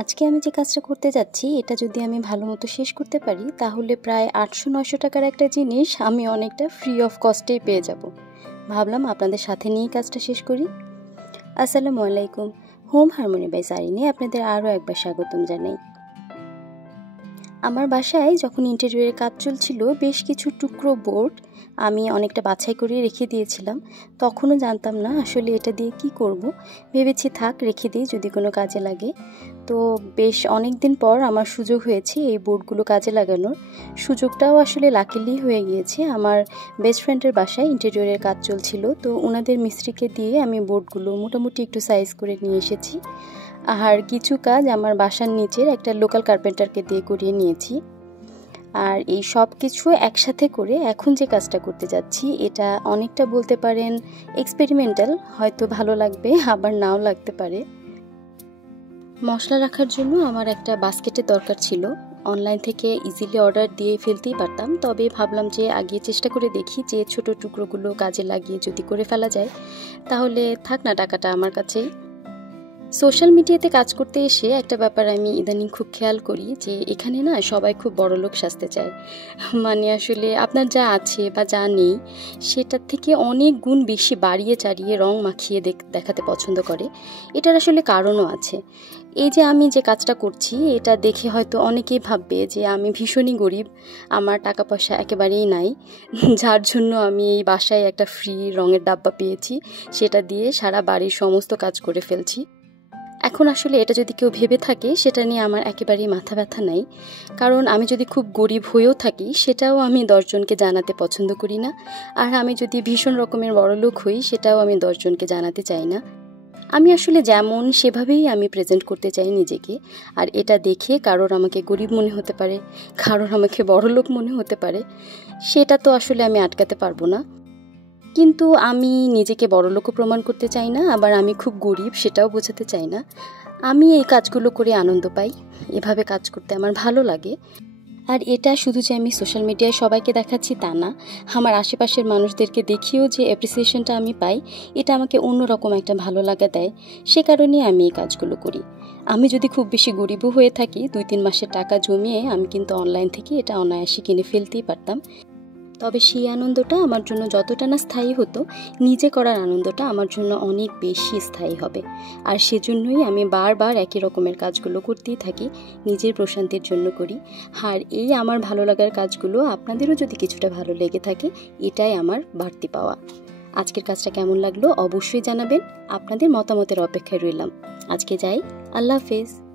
আজকে আমি যে কাজটা করতে যাচ্ছি এটা যদি আমি ভালো মতো শেষ করতে পারি তাহলে প্রায় ৮০০-৯০০ টাকার একটা জিনিস আমি অনেকটা ফ্রি অফ কস্টেই পেয়ে যাব। ভাবলাম আপনাদের সাথে নিয়েই কাজটা শেষ করি। আসসালামু আলাইকুম, হোম হারমোনি বাই সারিনে আপনাদের আরও একবার স্বাগতম জানাই। আমার বাসায় যখন ইন্টেরিয়রের কাজ চলছিল বেশ কিছু টুকরো বোর্ড আমি অনেকটা বাছাই করে রেখে দিয়েছিলাম। তখনও জানতাম না আসলে এটা দিয়ে কি করব, ভেবেছি থাক রেখে দিই যদি কোনো কাজে লাগে। তো বেশ অনেক দিন পর আমার সুযোগ হয়েছে এই বোর্ডগুলো কাজে লাগানোর। সুযোগটাও আসলে লাকিলি হয়ে গিয়েছে। আমার বেস্ট ফ্রেন্ডের বাসায় ইন্টেরিয়রের কাজ চলছিল, তো ওনাদের মিস্ত্রিকে দিয়ে আমি বোর্ডগুলো মোটামুটি একটু সাইজ করে নিয়ে এসেছি। আর কিছু কাজ আমার বাসার নিচের একটা লোকাল কার্পেন্টারকে দিয়ে করিয়ে নিয়েছি। আর এই সব কিছু একসাথে করে এখন যে কাজটা করতে যাচ্ছি এটা অনেকটা বলতে পারেন এক্সপেরিমেন্টাল, হয়তো ভালো লাগবে আবার নাও লাগতে পারে। মশলা রাখার জন্য আমার একটা বাস্কেটের দরকার ছিল। অনলাইন থেকে ইজিলি অর্ডার দিয়ে ফেলতেই পারতাম, তবে ভাবলাম যে আগে চেষ্টা করে দেখি যে ছোট টুকরোগুলো কাজে লাগিয়ে যদি করে ফেলা যায় তাহলে থাক না টাকাটা আমার কাছেই। সোশ্যাল মিডিয়াতে কাজ করতে এসে একটা ব্যাপার আমি ইদানিং খুব খেয়াল করি যে এখানে না সবাই খুব বড়লোক সাজতে চায়। মানে আসলে আপনার যা আছে বা যা নেই সেটার থেকে অনেক গুণ বেশি বাড়িয়ে চাড়িয়ে রং মাখিয়ে দেখাতে পছন্দ করে। এটার আসলে কারণও আছে। এই যে আমি যে কাজটা করছি এটা দেখে হয়তো অনেকেই ভাববে যে আমি ভীষণই গরিব, আমার টাকা পয়সা একেবারেই নাই, যার জন্য আমি এই বাসায় একটা ফ্রি রঙের ডাব্বা পেয়েছি, সেটা দিয়ে সারা বাড়ির সমস্ত কাজ করে ফেলছি। এখন আসলে এটা যদি কেউ ভেবে থাকে সেটা নিয়ে আমার একেবারেই মাথা ব্যথা নাই, কারণ আমি যদি খুব গরিব হয়েও থাকি সেটাও আমি ১০ জনকে জানাতে পছন্দ করি না। আর আমি যদি ভীষণ রকমের বড়লোক হই সেটাও আমি ১০ জনকে জানাতে চাই না। আমি আসলে যেমন সেভাবেই আমি প্রেজেন্ট করতে চাই নিজেকে। আর এটা দেখে কারোর আমাকে গরিব মনে হতে পারে, কারোর আমাকে বড়লোক মনে হতে পারে, সেটা তো আসলে আমি আটকাতে পারবো না। কিন্তু আমি নিজেকে বড়লোকও প্রমাণ করতে চাই না, আবার আমি খুব গরিব সেটাও বোঝাতে চাই না। আমি এই কাজগুলো করে আনন্দ পাই, এভাবে কাজ করতে আমার ভালো লাগে। আর এটা শুধু যে আমি সোশ্যাল মিডিয়ায় সবাইকে দেখাচ্ছি তা না, আমার আশেপাশের মানুষদেরকে দেখিয়েও যে অ্যাপ্রিসিয়েশনটা আমি পাই এটা আমাকে অন্যরকম একটা ভালো লাগা দেয়। সে কারণে আমি এই কাজগুলো করি। আমি যদি খুব বেশি গরিবও হয়ে থাকি ২-৩ মাসের টাকা জমিয়ে আমি কিন্তু অনলাইন থেকে এটা অনায়াসে কিনে ফেলতেই পারতাম। তবে সেই আনন্দটা আমার জন্য যতটা না স্থায়ী হতো, নিজে করার আনন্দটা আমার জন্য অনেক বেশি স্থায়ী হবে। আর সেজন্যই আমি বারবার একই রকমের কাজগুলো করতেই থাকি, নিজের প্রশান্তির জন্য করি। আর এই আমার ভালো লাগার কাজগুলো আপনাদেরও যদি কিছুটা ভালো লেগে থাকে এটাই আমার বাড়তি পাওয়া। আজকের কাজটা কেমন লাগলো অবশ্যই জানাবেন, আপনাদের মতামতের অপেক্ষায় রইলাম। আজকে যাই, আল্লাহ হাফেজ।